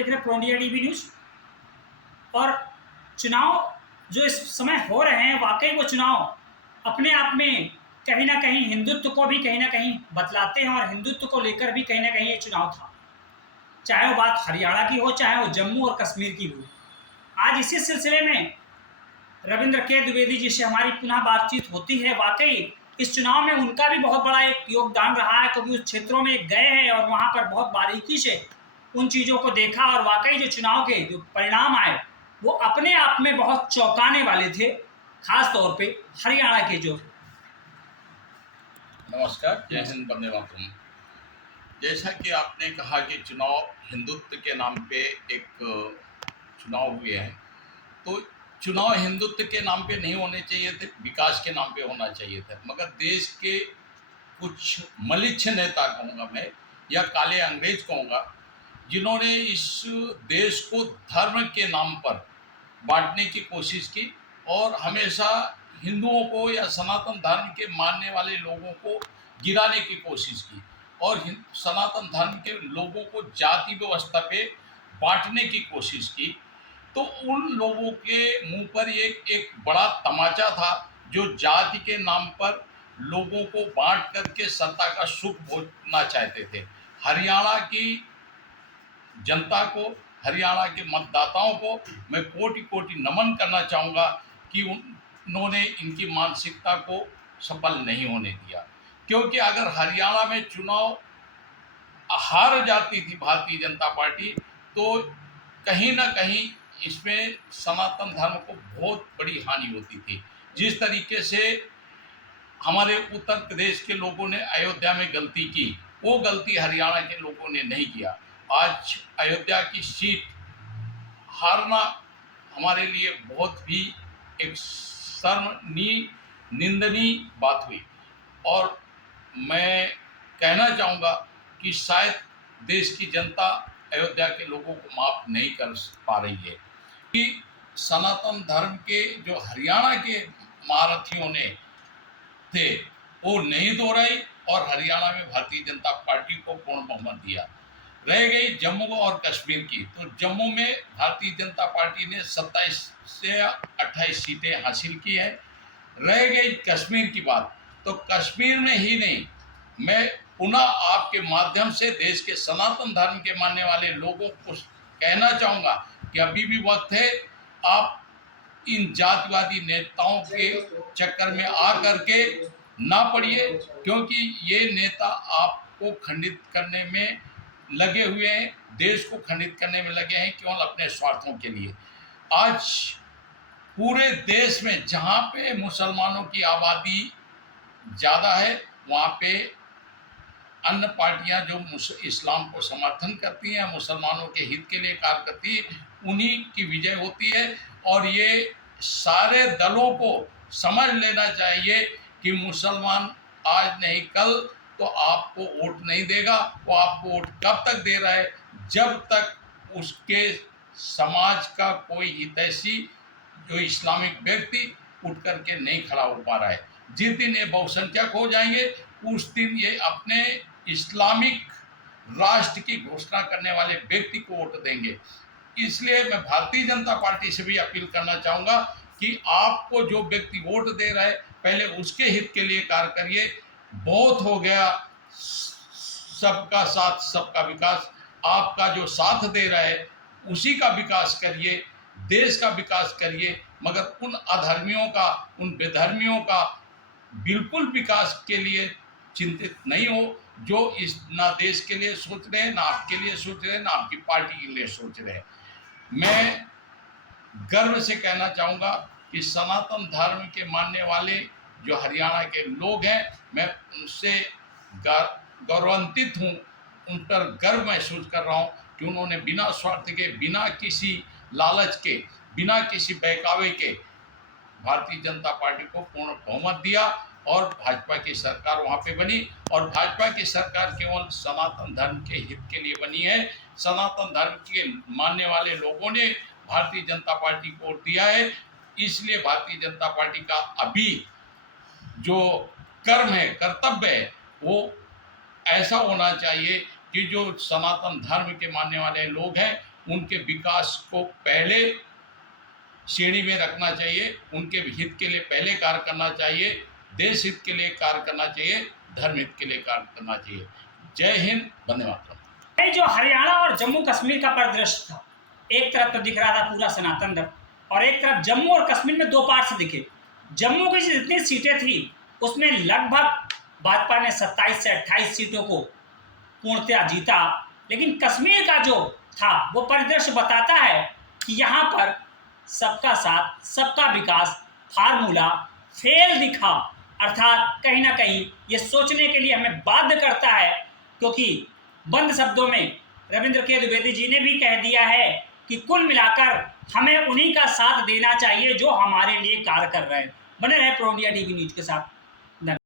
देख रहे हैं प्रो इंडिया टीवी न्यूज़। और चुनाव जो इस समय हो रहे हैं, वाकई वो चुनाव अपने आप में कहीं ना कहीं हिंदुत्व को भी कहीं ना कहीं बतलाते हैं, और हिंदुत्व को लेकर भी कहीं ना कहीं ये चुनाव था। चाहे वो बात हरियाणा की हो, चाहे वो जम्मू और कश्मीर की हो। आज इसी सिलसिले में रविंद्र के द्विवेदी जी से हमारी पुनः बातचीत होती है। वाकई इस चुनाव में उनका भी बहुत बड़ा एक योगदान रहा है, क्योंकि उस क्षेत्रों में गए हैं और वहाँ पर बहुत बारीकी से उन चीज़ों को देखा, और वाकई जो चुनाव के जो परिणाम आए वो अपने आप में बहुत चौंकाने वाले थे, खास तौर पे हरियाणा के जो। नमस्कार, जय हिंद, वंदे मातरम। जैसा कि आपने कहा कि चुनाव हिंदुत्व के नाम पे एक चुनाव हुए हैं, तो चुनाव हिंदुत्व के नाम पे नहीं होने चाहिए थे, विकास के नाम पे होना चाहिए था। मगर देश के कुछ मलिच्छ नेता कहूँगा मैं, या काले अंग्रेज कहूँगा, जिन्होंने इस देश को धर्म के नाम पर बांटने की कोशिश की और हमेशा हिंदुओं को या सनातन धर्म के मानने वाले लोगों को गिराने की कोशिश की, और सनातन धर्म के लोगों को जाति व्यवस्था पे बांटने की कोशिश की। तो उन लोगों के मुंह पर एक बड़ा तमाचा था, जो जाति के नाम पर लोगों को बांट करके सत्ता का सुख भोगना चाहते थे। हरियाणा की जनता को, हरियाणा के मतदाताओं को मैं कोटि कोटि नमन करना चाहूँगा कि उन्होंने इनकी मानसिकता को सफल नहीं होने दिया। क्योंकि अगर हरियाणा में चुनाव हार जाती थी भारतीय जनता पार्टी, तो कहीं ना कहीं इसमें सनातन धर्म को बहुत बड़ी हानि होती थी। जिस तरीके से हमारे उत्तर प्रदेश के लोगों ने अयोध्या में गलती की, वो गलती हरियाणा के लोगों ने नहीं किया। आज अयोध्या की सीट हारना हमारे लिए बहुत ही एक शर्मनीय, निंदनीय बात हुई। और मैं कहना चाहूँगा कि शायद देश की जनता अयोध्या के लोगों को माफ नहीं कर पा रही है कि सनातन धर्म के जो हरियाणा के महारथियों ने थे वो नहीं दोहराई, और हरियाणा में भारतीय जनता पार्टी को पूर्ण बहुमत दिया। रह गई जम्मू और कश्मीर की, तो जम्मू में भारतीय जनता पार्टी ने 27 से 28 सीटें हासिल की है। रह गई कश्मीर की बात, तो कश्मीर में ही नहीं, मैं पुनः आपके माध्यम से देश के सनातन धर्म के मानने वाले लोगों को कहना चाहूँगा कि अभी भी वक्त है, आप इन जातिवादी नेताओं के चक्कर में आ करके ना पड़िए, क्योंकि ये नेता आपको खंडित करने में लगे हुए हैं, देश को खंडित करने में लगे हैं, केवल अपने स्वार्थों के लिए। आज पूरे देश में जहाँ पे मुसलमानों की आबादी ज़्यादा है, वहाँ पे अन्य पार्टियां जो इस्लाम को समर्थन करती हैं, मुसलमानों के हित के लिए कार्य करती है, उन्हीं की विजय होती है। और ये सारे दलों को समझ लेना चाहिए कि मुसलमान आज नहीं कल तो आपको वोट नहीं देगा। वो आपको वोट कब तक दे रहा है? जब तक उसके समाज का कोई हितैषी जो इस्लामिक व्यक्ति उठ करके नहीं खड़ा हो पा रहा है। जिस दिन ये बहुसंख्यक हो जाएंगे, उस दिन ये अपने इस्लामिक राष्ट्र की घोषणा करने वाले व्यक्ति को वोट देंगे। इसलिए मैं भारतीय जनता पार्टी से भी अपील करना चाहूँगा कि आपको जो व्यक्ति वोट दे रहा है, पहले उसके हित के लिए कार्य करिए। बहुत हो गया सबका साथ सबका विकास, आपका जो साथ दे रहा है उसी का विकास करिए, देश का विकास करिए, मगर उन अधर्मियों का, उन बेधर्मियों का बिल्कुल विकास के लिए चिंतित नहीं हो, जो इस ना देश के लिए सोच रहे हैं, ना आपके लिए सोच रहे हैं, ना आपकी पार्टी के लिए सोच रहे हैं। मैं गर्व से कहना चाहूँगा कि सनातन धर्म के मानने वाले जो हरियाणा के लोग हैं, मैं उनसे गौरवान्वित हूँ, उन पर गर्व महसूस कर रहा हूँ कि उन्होंने बिना स्वार्थ के, बिना किसी लालच के, बिना किसी बहकावे के भारतीय जनता पार्टी को पूर्ण बहुमत दिया, और भाजपा की सरकार वहाँ पे बनी। और भाजपा की सरकार केवल सनातन धर्म के हित के लिए बनी है। सनातन धर्म के मानने वाले लोगों ने भारतीय जनता पार्टी को वोट दिया है। इसलिए भारतीय जनता पार्टी का अभी जो कर्म है, कर्तव्य है, वो ऐसा होना चाहिए कि जो सनातन धर्म के मानने वाले लोग हैं उनके विकास को पहले श्रेणी में रखना चाहिए, उनके हित के लिए पहले कार्य करना चाहिए, देश हित के लिए कार्य करना चाहिए, धर्म हित के लिए कार्य करना चाहिए। जय हिंद, वंदे मातरम। ये जो हरियाणा और जम्मू कश्मीर का परिदृश्य था, एक तरफ तो दिख रहा था पूरा सनातन धर्म, और एक तरफ जम्मू और कश्मीर में दो पार्ट से दिखे। जम्मू की जितनी सीटें थी उसमें लगभग भाजपा ने 27 से 28 सीटों को पूर्णतया जीता, लेकिन कश्मीर का जो था वो परिदृश्य बताता है कि यहाँ पर सबका साथ सबका विकास फार्मूला फेल दिखा। अर्थात कहीं ना कहीं ये सोचने के लिए हमें बाध्य करता है, क्योंकि बंद शब्दों में रविंद्र के द्विवेदी जी ने भी कह दिया है कि कुल मिलाकर हमें उन्हीं का साथ देना चाहिए जो हमारे लिए कार्य कर रहे हैं। बने रहे प्रो इंडिया टीवी न्यूज के साथ।